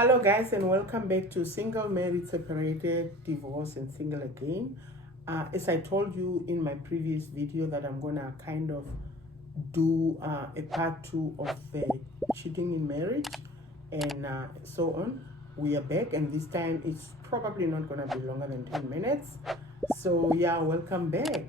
Hello guys, and welcome back to Single, Married, Separated, Divorced, and Single Again. As I told you in my previous video that I'm gonna kind of do a part 2 of the cheating in marriage and so on. We are back, and this time it's probably not gonna be longer than 10 minutes. So yeah, welcome back.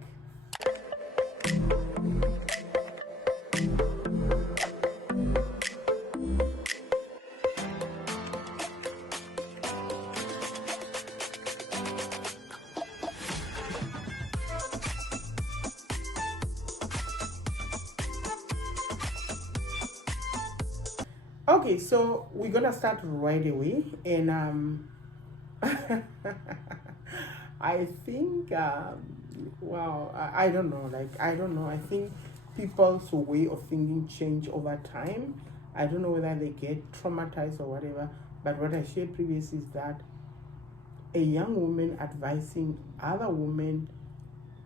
Okay, so we're gonna start right away, and I think I don't know. I don't know. I think people's way of thinking change over time. I don't know whether they get traumatized or whatever. But what I shared previously is that a young woman advising other women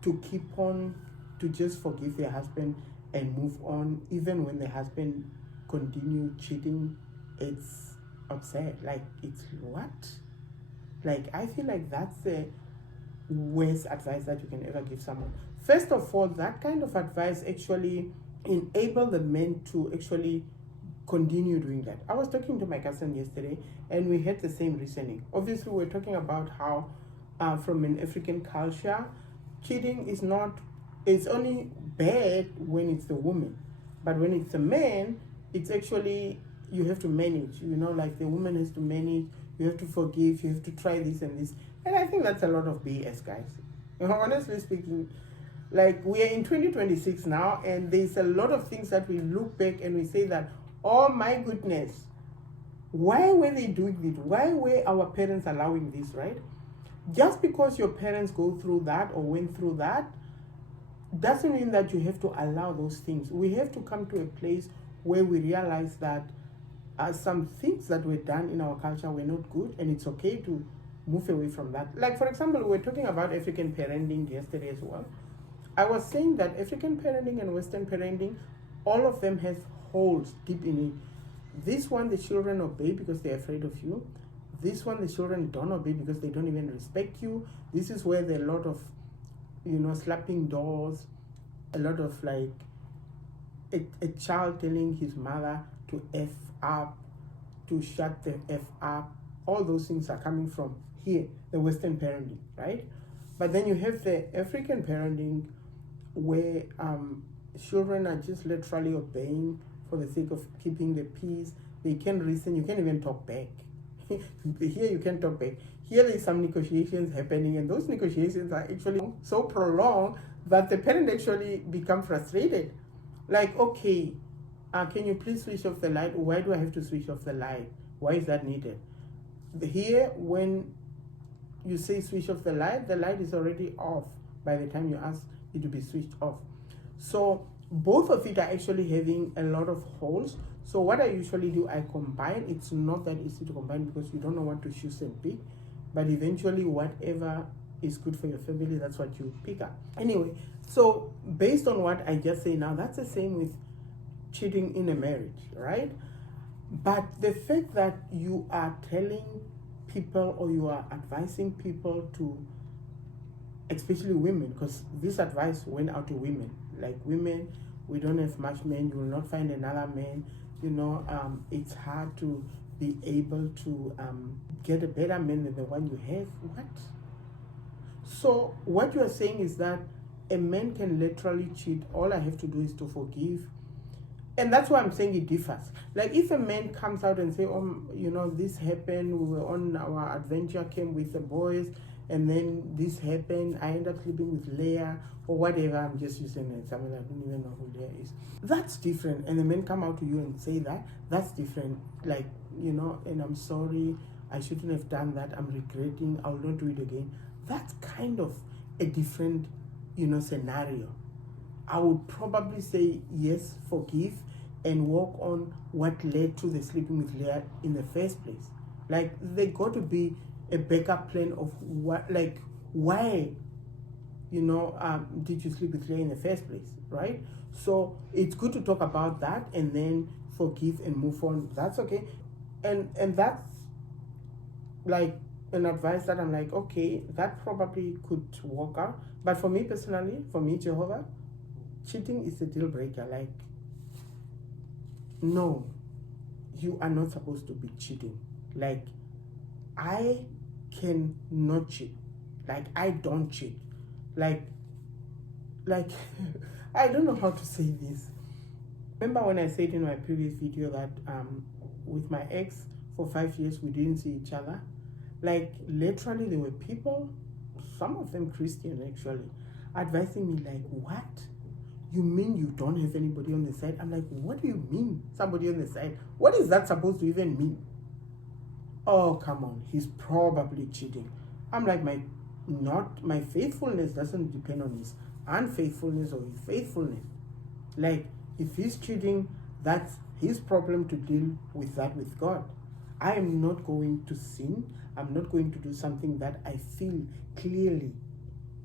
to keep on, to just forgive their husband and move on even when the husband continue cheating, it's upset. Like, it's what? Like, I feel like that's the worst advice that you can ever give someone. First of all, that kind of advice actually enable the men to actually continue doing that. I was talking to my cousin yesterday and we had the same reasoning. Obviously, we're talking about how from an African culture, cheating is not, it's only bad when it's the woman. But when it's a man, it's actually, you have to manage, like the woman has to manage, you have to forgive, you have to try this and this. And I think that's a lot of BS, guys. Honestly speaking, like, we are in 2026 now, and there's a lot of things that we look back and we say that, oh my goodness, why were they doing this? Why were our parents allowing this, right? Just because your parents go through that or went through that doesn't mean that you have to allow those things. We have to come to a place where we realize that some things that were done in our culture were not good, and it's okay to move away from that. Like, for example, we were talking about African parenting yesterday as well. I was saying that African parenting and Western parenting, all of them has holes deep in it. This one, the children obey because they're afraid of you. This one, the children don't obey because they don't even respect you. This is where there are a lot of, slapping doors, a lot of like a child telling his mother to F up, to shut the F up. All those things are coming from here, the Western parenting, right? But then you have the African parenting where children are just literally obeying for the sake of keeping the peace. They can reason, you can't even talk back. Here you can talk back. Here there's some negotiations happening, and those negotiations are actually so prolonged that the parent actually become frustrated. Like, okay, can you please switch off the light? Why do I have to switch off the light? Why is that needed? Here, when you say switch off the light is already off by the time you ask it to be switched off. So both of it are actually having a lot of holes. So what I usually do, I combine. It's not that easy to combine because you don't know what to choose and pick, but eventually whatever is good for your family, that's what you pick up. Anyway, so based on what I just say now, that's the same with cheating in a marriage, right? But the fact that you are telling people or you are advising people to, especially women, because this advice went out to women, like, women, we don't have much men, you will not find another man, it's hard to be able to get a better man than the one you have. What? So what you are saying is that a man can literally cheat, all I have to do is to forgive. And that's why I'm saying it differs. Like, if a man comes out and say, oh, this happened, we were on our adventure camp with the boys, and then this happened, I ended up sleeping with Leah, or whatever, I'm just using an example, I don't even know who Leah is. That's different. And the men come out to you and say that, that's different. Like, and I'm sorry, I shouldn't have done that, I'm regretting, I will not do it again. That's kind of a different, scenario. I would probably say yes, forgive, and work on what led to the sleeping with Leah in the first place. Like, there got to be a backup plan of what, like, why, did you sleep with Leah in the first place, right? So it's good to talk about that and then forgive and move on. That's okay. And that's like an advice that I'm like, okay, that probably could work out. But for me personally, for me, Jehovah, cheating is a deal breaker. Like, no, you are not supposed to be cheating. Like, I can not cheat. Like, I don't cheat. Like I don't know how to say this. Remember when I said in my previous video that with my ex for 5 years we didn't see each other? Like, literally there were people, some of them Christian actually, advising me like, what? You mean you don't have anybody on the side? I'm like, what do you mean somebody on the side? What is that supposed to even mean? Oh, come on, he's probably cheating. I'm like, my faithfulness doesn't depend on his unfaithfulness or his faithfulness. Like, if he's cheating, that's his problem to deal with that with God. I am not going to sin. I'm not going to do something that I feel clearly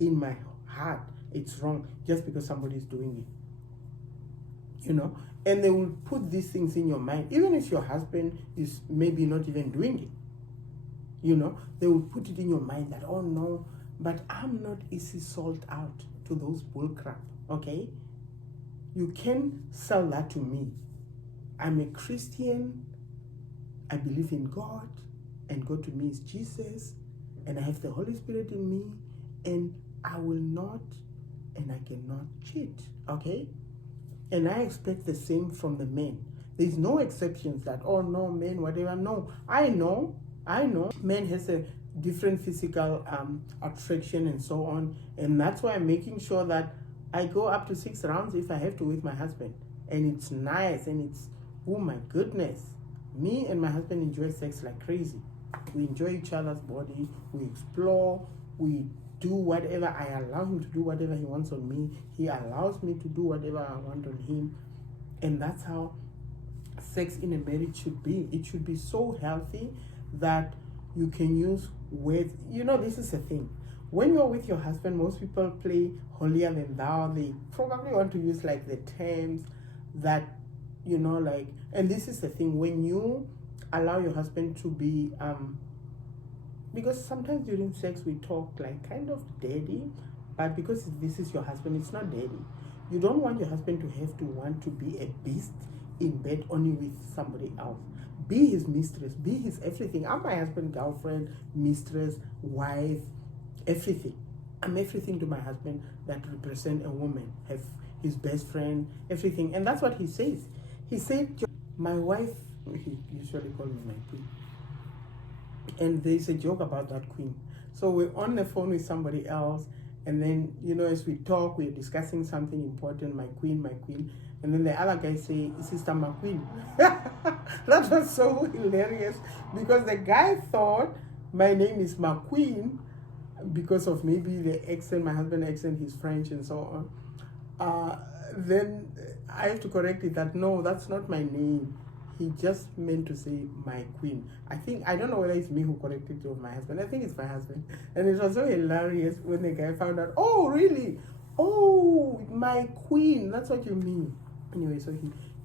in my heart it's wrong just because somebody is doing it. You know? And they will put these things in your mind, even if your husband is maybe not even doing it. You know, they will put it in your mind that, oh no, but I'm not easy sold out to those bullcrap, okay? You can sell that to me. I'm a Christian, I believe in God, and God to me is Jesus, and I have the Holy Spirit in me, and I will not and I cannot cheat, okay? And I expect the same from the men. There's no exceptions that, oh no, men, whatever. No, I know, men has a different physical attraction and so on. And that's why I'm making sure that I go up to 6 rounds if I have to with my husband. And it's nice and it's, oh my goodness. Me and my husband enjoy sex like crazy. We enjoy each other's body, we explore, we do whatever. I allow him to do whatever he wants on me. He allows me to do whatever I want on him. And that's how sex in a marriage should be. It should be so healthy that you can use words. You know, this is the thing. When you're with your husband, most people play holier than thou. They probably want to use like the terms that, you know, like, and this is the thing. When you allow your husband to be because sometimes during sex we talk like kind of daddy, but because this is your husband, it's not daddy. You don't want your husband to have to want to be a beast in bed only with somebody else. Be his mistress, be his everything. I'm my husband's girlfriend, mistress, wife, everything. I'm everything to my husband that represent a woman, have his best friend, everything. And that's what he says. He said, my wife, he usually calls me my queen. And there's a joke about that queen. So we're on the phone with somebody else, and then, you know, as we talk, we're discussing something important, my queen, and then the other guy say, Sister McQueen. That was so hilarious because the guy thought my name is McQueen because of maybe the accent, my husband's accent, he's French and so on. Then I have to correct it that no, that's not my name. He just meant to say my queen. I don't know whether it's me who corrected it or my husband. I think it's my husband. And it was so hilarious when the guy found out, oh, really? Oh, my queen. That's what you mean. Anyway, so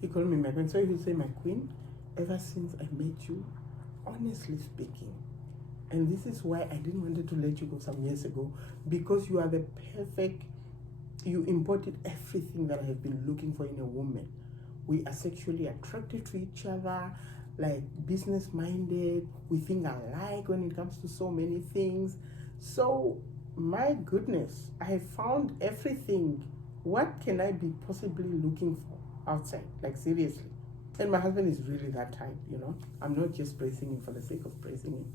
he called me my queen. So he say my queen, ever since I met you, honestly speaking, and this is why I didn't want to let you go some years ago, because you are the perfect, you embodied everything that I have been looking for in a woman. We are sexually attracted to each other, like business-minded. We think alike when it comes to so many things. So, my goodness, I have found everything. What can I be possibly looking for outside? Like, seriously. And my husband is really that type, you know. I'm not just praising him for the sake of praising him.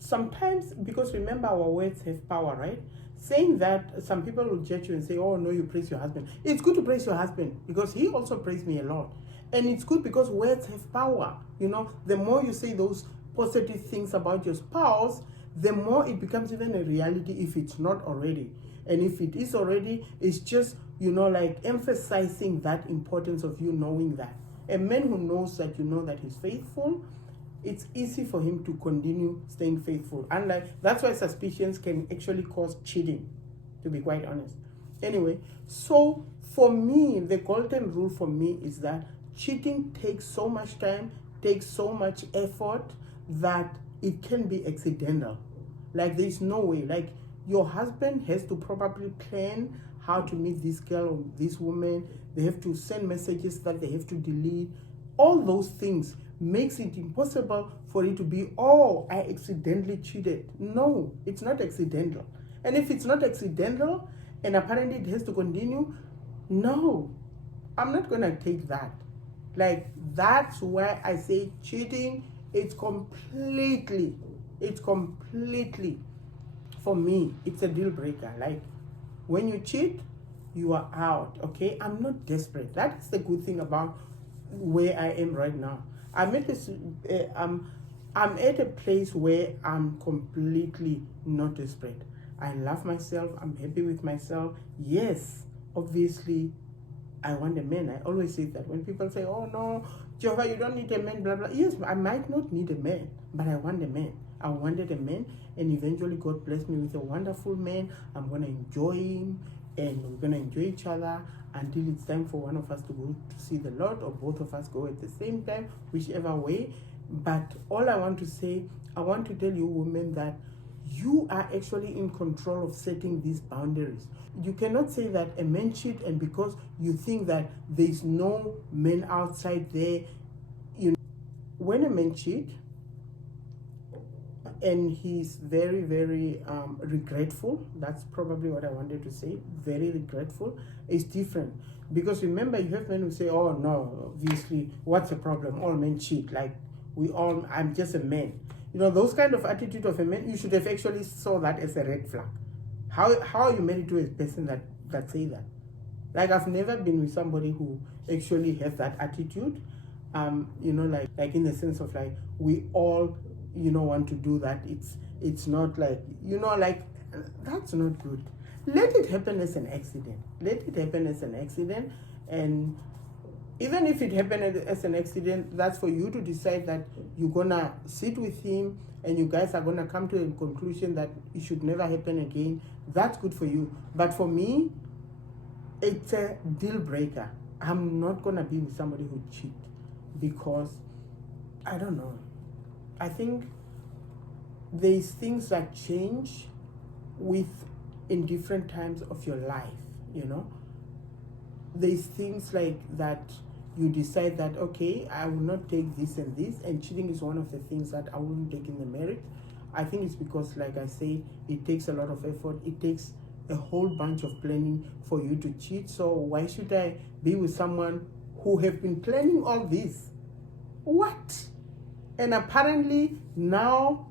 Sometimes, because remember, our words have power, right? Saying that, some people will judge you and say, oh no, you praise your husband. It's good to praise your husband because he also praised me a lot. And it's good because words have power. You know, the more you say those positive things about your spouse, the more it becomes even a reality if it's not already. And if it is already, it's just, you know, like emphasizing that importance of you knowing that. A man who knows that you know that he's faithful, it's easy for him to continue staying faithful. And like, that's why suspicions can actually cause cheating, to be quite honest. Anyway, so for me, the golden rule for me is that cheating takes so much time, takes so much effort, that it can be accidental. Like there's no way. Like your husband has to probably plan how to meet this girl or this woman. They have to send messages that they have to delete. All those things makes it impossible for it to be, oh, I accidentally cheated. No, it's not accidental. And if it's not accidental and apparently it has to continue, no, I'm not gonna take that. Like that's why I say cheating, it's completely, for me, it's a deal breaker. Like when you cheat, you are out. Okay, I'm not desperate. That's the good thing about where I am right now. I'm at this. I'm at a place where I'm completely not desperate. I love myself. I'm happy with myself. Yes, obviously, I want a man. I always say that when people say, "Oh no, Jehovah, you don't need a man," blah blah. Yes, I might not need a man, but I want a man. I wanted a man, and eventually God blessed me with a wonderful man. I'm gonna enjoy him, and we're gonna enjoy each other until it's time for one of us to go to see the Lord, or both of us go at the same time, whichever way. But all I want to say, I want to tell you women that you are actually in control of setting these boundaries. You cannot say that a man cheat, and because you think that there's no men outside there, you know, when a man cheat and he's very, very regretful, that's probably what I wanted to say, very regretful, is different. Because remember, you have men who say, oh no, obviously, what's the problem? All men cheat. Like, I'm just a man. You know, those kind of attitude of a man, you should have actually saw that as a red flag. How are you married to a person that say that? Like, I've never been with somebody who actually has that attitude. You know, like in the sense of like, we all, you know, want to do that. It's not like, you know, like, that's not good. Let it happen as an accident. Let it happen as an accident. And even if it happened as an accident, that's for you to decide that you're gonna sit with him and you guys are gonna come to a conclusion that it should never happen again. That's good for you. But for me, it's a deal breaker. I'm not gonna be with somebody who cheat, because I don't know. I think there's things that change in different times of your life, you know. There's things like that you decide that, okay, I will not take this and this, and cheating is one of the things that I wouldn't take in the marriage. I think it's because, like I say, it takes a lot of effort. It takes a whole bunch of planning for you to cheat. So why should I be with someone who have been planning all this? What? And apparently now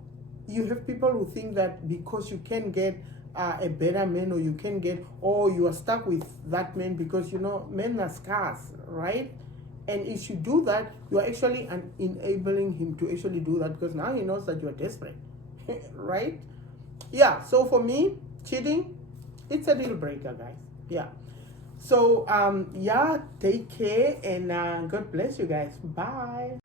you have people who think that because you can get a better man, or you can get, or you are stuck with that man because, you know, men are scarce, right? And if you do that, you are actually enabling him to actually do that, because now he knows that you are desperate, right? Yeah, so for me, cheating, it's a deal breaker, guys. Yeah. So, yeah, take care, and God bless you guys. Bye.